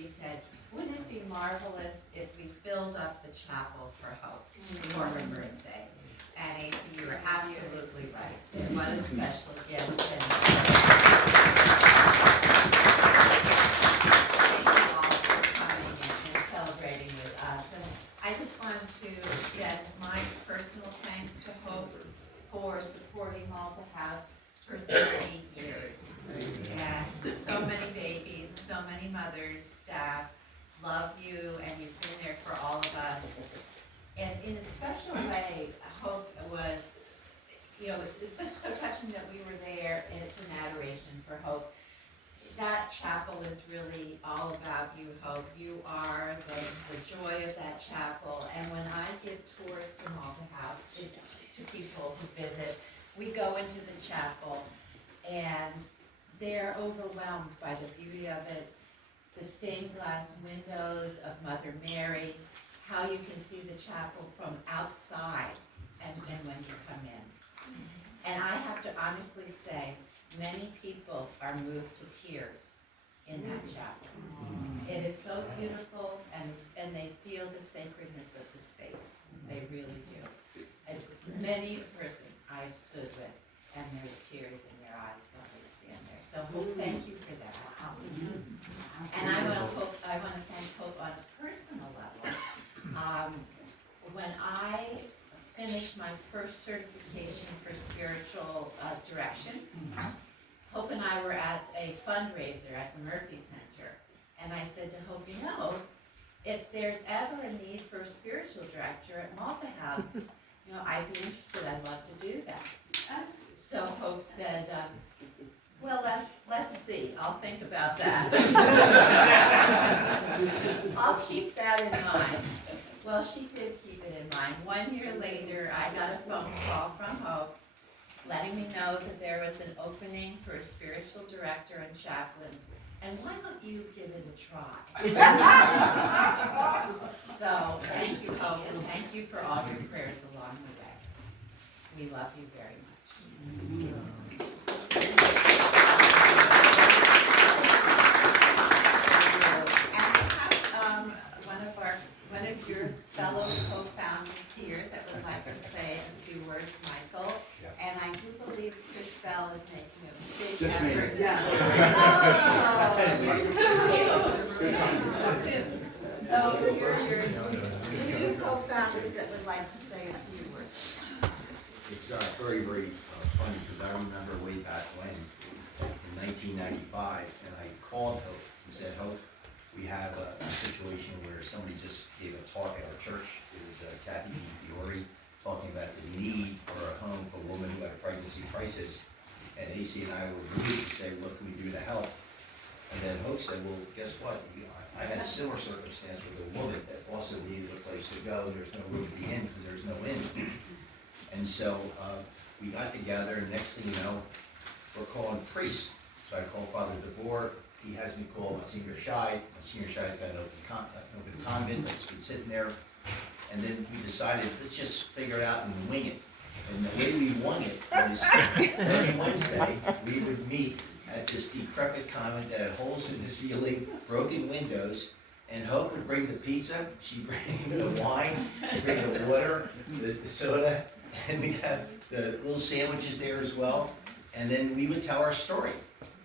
she said, wouldn't it be marvelous if we filled up the chapel for Hope for her birthday? And AC, you were absolutely right. And what a special gift. And thank you all for coming and celebrating with us. And I just want to extend my personal thanks to Hope for supporting Malta House for 30 years. And so many babies, so many mothers, staff, love you, and you've been there for all of us. And in a special way, Hope was, it's so touching that we were there, and it's an adoration for Hope. That chapel is really all about you, Hope. You are the joy of that chapel. And when I give tours to Malta House to people who visit, we go into the chapel, and they're overwhelmed by the beauty of it, the stained glass windows of Mother Mary, how you can see the chapel from outside and when you come in. And I have to honestly say, many people are moved to tears in that chapel. It is so beautiful, and they feel the sacredness of the space. They really do. As many a person I've stood with, and there's tears in their eyes while they stand there. So Hope, thank you for that. And I want to thank Hope on a personal level. When I finished my first certification for spiritual direction, Hope and I were at a fundraiser at the Murphy Center, and I said to Hope, if there's ever a need for a spiritual director at Malta House, I'd be interested. I'd love to do that. So Hope said, well, let's see. I'll think about that. I'll keep that in mind. Well, she did keep it in mind. 1 year later, I got a phone call from Hope letting me know that there was an opening for a spiritual director and chaplain, and why don't you give it a try? So thank you, Hope, and thank you for all your prayers along the way. We love you very much. And one of your fellow co-founders here that would like to say a few words, Michael. And I do believe Chris Bell is making a big effort. So your two co-founders that would like to say a few words. It's very, very funny because I remember way back when, in 1995, and I called Hope and said, Hope, we have a situation where somebody just gave a talk at our church. It was Kathy Fiore talking about the need for a home for a woman who had a pregnancy crisis. And AC and I were moved to say, what can we do to help? And then Hope said, well, guess what? I had a similar circumstance with a woman that also needed a place to go. There's no room to be in because there's no in. And so we got together, and next thing you know, we're calling priests. So I called Father DeVore. He has me call Monsignor Scheid. Monsignor Scheid's got an open convent that's been sitting there. And then we decided, let's just figure it out and wing it. And the way we won it was every Wednesday, we would meet at this decrepit convent that had holes in the ceiling, broken windows, and Hope would bring the pizza, she'd bring the wine, she'd bring the water, the soda, and we'd have the little sandwiches there as well. And then we would tell our story.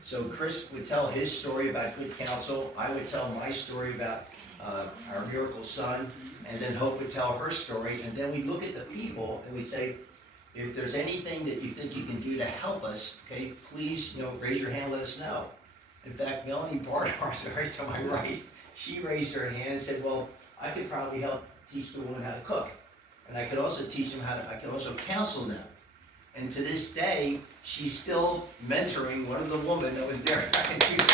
So Chris would tell his story about good counsel, I would tell my story about our miracle son, and then Hope would tell her story, and then we'd look at the people and we'd say, if there's anything that you think you can do to help us, okay, please, raise your hand, let us know. In fact, Melanie Barnhart's right to my right, she raised her hand and said, well, I could probably help teach the woman how to cook. And I could also teach them I could also counsel them. And to this day, she's still mentoring one of the women that was there back in 2000.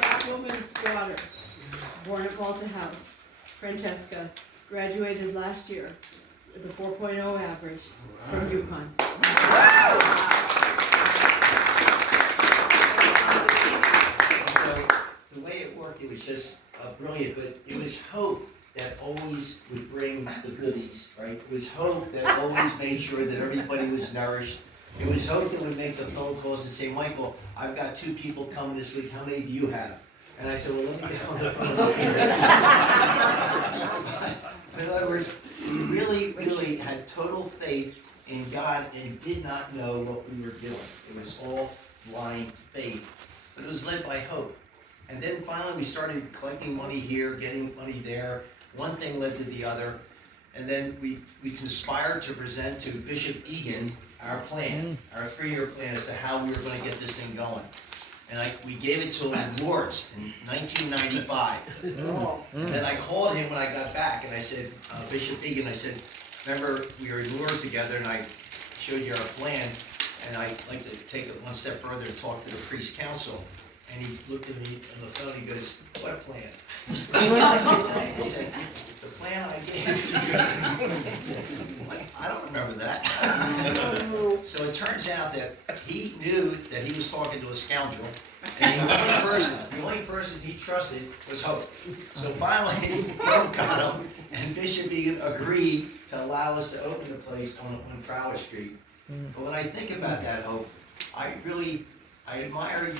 That woman's daughter, born at Malta House, Francesca, graduated last year with a 4.0 average from UConn. So the way it worked, it was just brilliant, but it was Hope that always would bring the goodies, right? It was Hope that always made sure that everybody was nourished. It was Hope that would make the phone calls and say, Michael, I've got 2 people coming this week, how many do you have? And I said, well, let me get on the phone here. In other words, we really had total faith in God and did not know what we were doing. It was all blind faith, but it was led by hope. And then finally we started collecting money here, getting money there. One thing led to the other. And then we conspired to present to Bishop Egan our plan, our 3-year plan as to how we were going to get this thing going. And we gave it to him in Lourdes in 1995. And then I called him when I got back and I said, Bishop Egan, I said, remember we were in Lourdes together and I showed you our plan, and I'd like to take it one step further and talk to the priest council. And he looked at me on the phone, he goes, what plan? I said, the plan I gave you. I'm like, I don't remember that. So it turns out that he knew that he was talking to a scoundrel, and the only person he trusted was Hope. So finally, Hope got him, and Bishop Egan agreed to allow us to open the place on Prowler Street. But when I think about that, Hope, I admire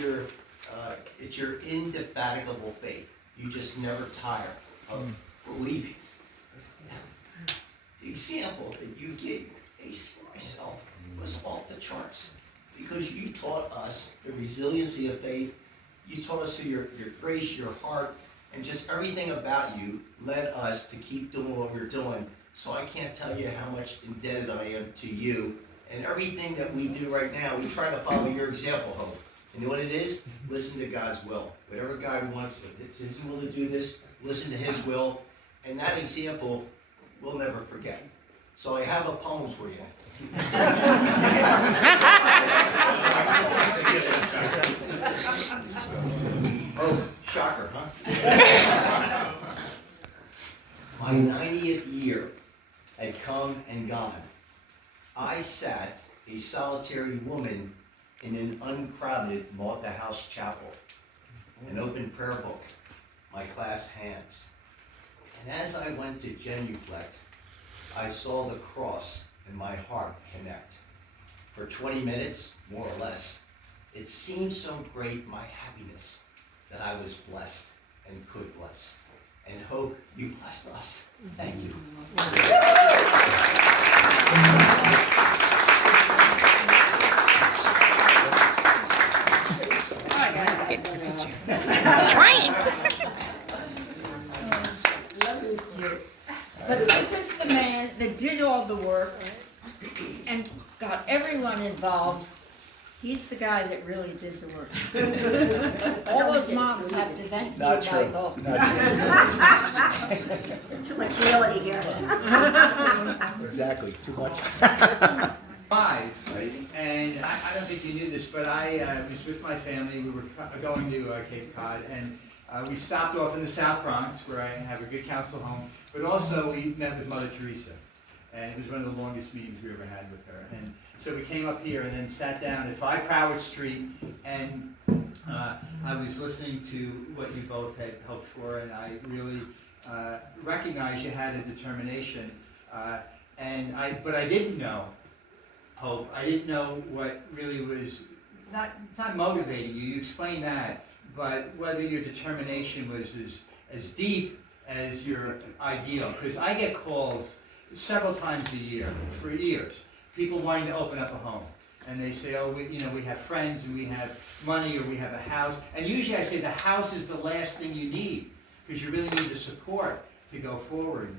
it's your indefatigable faith. You just never tire of believing. The example that you gave, AC myself, was off the charts because you taught us the resiliency of faith. You taught us through your grace, your heart, and just everything about you led us to keep doing what we're doing. So I can't tell you how much indebted I am to you. And everything that we do right now, we try to follow your example, Hope. And you know what it is? Listen to God's will. Whatever God wants, if it's His will to do this, listen to His will. And that example, we'll never forget. So I have a poem for you. Oh, shocker, huh? My 90th year had come and gone. I sat, a solitary woman, in an uncrowded Malta House chapel, an open prayer book, my clasped hands. And as I went to genuflect, I saw the cross and my heart connect. For 20 minutes, more or less, it seemed so great, my happiness, that I was blessed and could bless. And Hope, you blessed us. Thank you. But this is the man that did all the work and got everyone involved. He's the guy that really did the work. All those moms have to thank you, Michael. Too much reality here. Exactly, too much. 5, and I don't think you knew this, but I was with my family. We were going to Cape Cod, and we stopped off in the South Bronx, where I have a good council home, but also we met with Mother Teresa, and it was one of the longest meetings we ever had with her. And so we came up here and then sat down at 5 Prowett Street, and I was listening to what you both had hoped for, and I really recognized you had a determination, but I didn't know Hope. I didn't know what really was, it's not motivating you, you explained that, but whether your determination was as deep as your ideal. Because I get calls several times a year, for years, people wanting to open up a home. And they say, oh, we have friends and we have money or we have a house. And usually I say the house is the last thing you need, because you really need the support to go forward.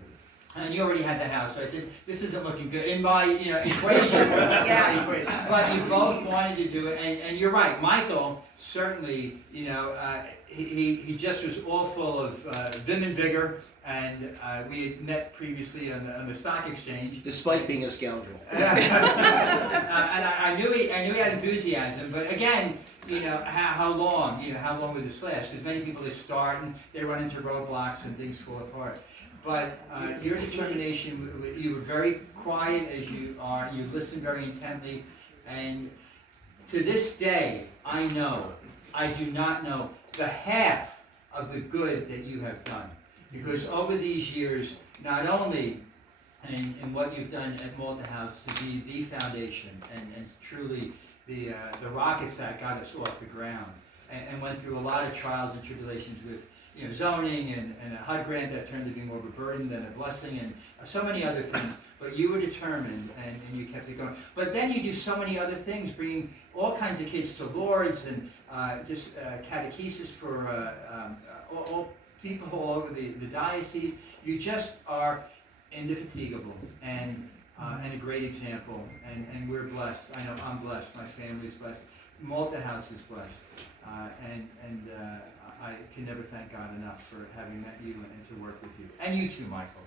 And you already had the house, so I think this isn't looking good in my equation. But you both wanted to do it, and you're right. Michael certainly, he just was all full of vim and vigor, and we had met previously on the stock exchange. Despite being a scoundrel. And I knew he had enthusiasm, but again, how long? How long would this last? Because many people, they start and they run into roadblocks and things fall apart. But your determination, you were very quiet as you are, you listened very intently, and to this day, I do not know the half of the good that you have done. Because over these years, not only and what you've done at Malta House to be the foundation and truly the rockets that got us off the ground and went through a lot of trials and tribulations with zoning and a HUD grant that turned to be more of a burden than a blessing and so many other things. But you were determined and you kept it going. But then you do so many other things, bringing all kinds of kids to Lourdes and just catechesis for all people all over the diocese. You just are indefatigable and a great example. And we're blessed. I know I'm blessed. My family's blessed. Malta House is blessed. I can never thank God enough for having met you and to work with you. And you too, Michael.